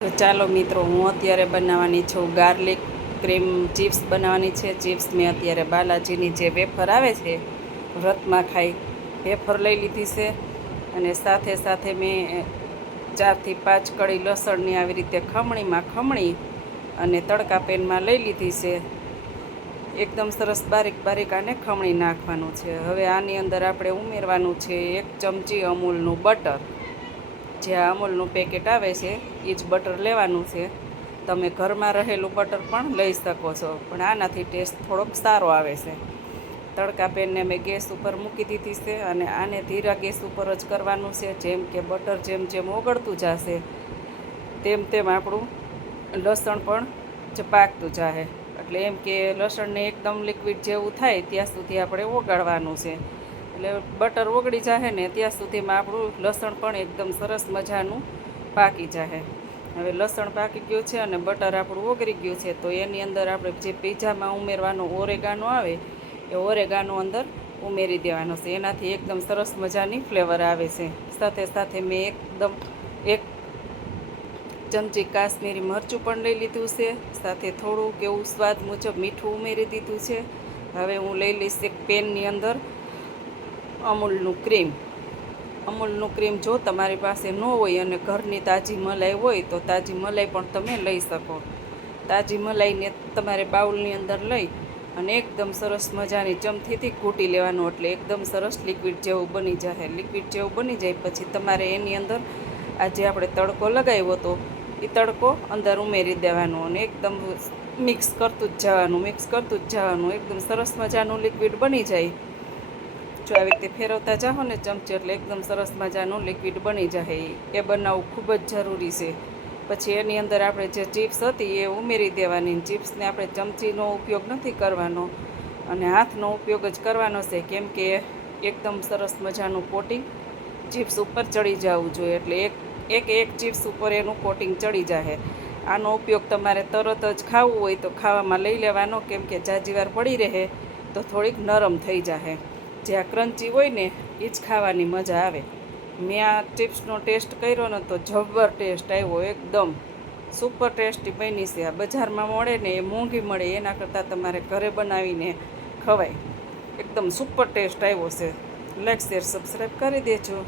તો ચાલો મિત્રો, હું અત્યારે બનાવવાની છું ગાર્લિક ક્રીમ ચિપ્સ બનાવવાની છે. ચિપ્સ મેં અત્યારે બાલાજીની જે વેફર આવે છે વ્રતમાં ખાઈ વેફર લઈ લીધી છે, અને સાથે સાથે મેં 4 થી 5 કળી લસણની આવી રીતે ખમણી અને તડકા પેનમાં લઈ લીધી છે. એકદમ સરસ બારીક બારીક આને ખમણી નાખવાનું છે. હવે આની અંદર આપણે ઉમેરવાનું છે 1 ચમચી અમૂલનું બટર. જે અમૂલનું પેકેટ આવે છે એ જ બટર લેવાનું છે. તમે ઘરમાં રહેલું બટર પણ લઈ શકો છો, પણ આનાથી ટેસ્ટ થોડોક સારો આવે છે. તડકા પેનને મેં ગેસ ઉપર મૂકી દીધી છે, અને આને ધીરા ગેસ ઉપર જ કરવાનું છે. જેમ કે બટર જેમ જેમ ઓગળતું જશે તેમ તેમ આપણું લસણ પણ પાકતું જશે. એટલે એમ કે લસણને એકદમ લિક્વિડ જેવું થાય ત્યાં સુધી આપણે ઓગાળવાનું છે. એટલે બટર ઓગળી જાય ને ત્યાં સુધીમાં આપણું લસણ પણ એકદમ સરસ મજાનું પાકી જાય. હવે લસણ પાકી ગયું છે અને બટર આપણું ઓગળી ગયું છે, તો એની અંદર આપણે જે પીઝામાં ઉમેરવાનો ઓરેગાનો આવે એ ઓરેગાનો અંદર ઉમેરી દેવાનો છે. એનાથી એકદમ સરસ મજાની ફ્લેવર આવે છે. સાથે સાથે મેં 1 ચમચી કાશ્મીરી મરચું પણ લઈ લીધું છે. સાથે થોડુંક એવું સ્વાદ મુજબ મીઠું ઉમેરી દીધું છે. હવે હું લઈ લઈશ એક પેનની અંદર અમૂલનું ક્રીમ. જો તમારી પાસે ન હોય અને ઘરની તાજી મલાઈ હોય તો તાજી મલાઈ પણ તમે લઈ શકો. તાજી મલાઈને તમારે બાઉલની અંદર લઈ અને એકદમ સરસ મજાની ચમચીથી કૂટી લેવાનું, એટલે એકદમ સરસ લિક્વિડ જેવું બની જાય. લિક્વિડ જેવું બની જાય પછી તમારે એની અંદર આજે આપણે તડકો લગાવ્યો હતો એ તડકો અંદર ઉમેરી દેવાનો, અને એકદમ મિક્સ કરતું જ જવાનું. એકદમ સરસ મજાનું લિક્વિડ બની જાય. જો આવી રીતે ફેરવતા જાઓ ને ચમચી, એટલે એકદમ સરસ મજાનું લિક્વિડ બની જાય. એ બનાવવું ખૂબ જ જરૂરી છે. પછી એની અંદર આપણે જે ચિપ્સ હતી એ ઉમેરી દેવાની. ચિપ્સને આપણે ચમચીનો ઉપયોગ નથી કરવાનો અને હાથનો ઉપયોગ જ કરવાનો છે, કેમ કે એકદમ સરસ મજાનું કોટિંગ ચિપ્સ ઉપર ચડી જવું જોઈએ. એટલે એક ચિપ્સ ઉપર એનું કોટિંગ ચડી જાય. આનો ઉપયોગ તમારે તરત જ ખાવું હોય તો ખાવામાં લઈ લેવાનો, કેમ કે જાજી વાર પડી રહે તો થોડીક નરમ થઈ જાય. જે આ ક્રન્ચી હોય ને એ જ ખાવાની મજા આવે. મેં આ ચિપ્સનો ટેસ્ટ કર્યો ને તો જબ્બર ટેસ્ટ આવ્યો. એકદમ સુપર ટેસ્ટી બની છે. આ બજારમાં મળે ને એ મોંઘી મળે, એના કરતાં તમારે ઘરે બનાવીને ખવાય. એકદમ સુપર ટેસ્ટ આવ્યો છે. લાઈક શેર સબસ્ક્રાઈબ કરી દેજો.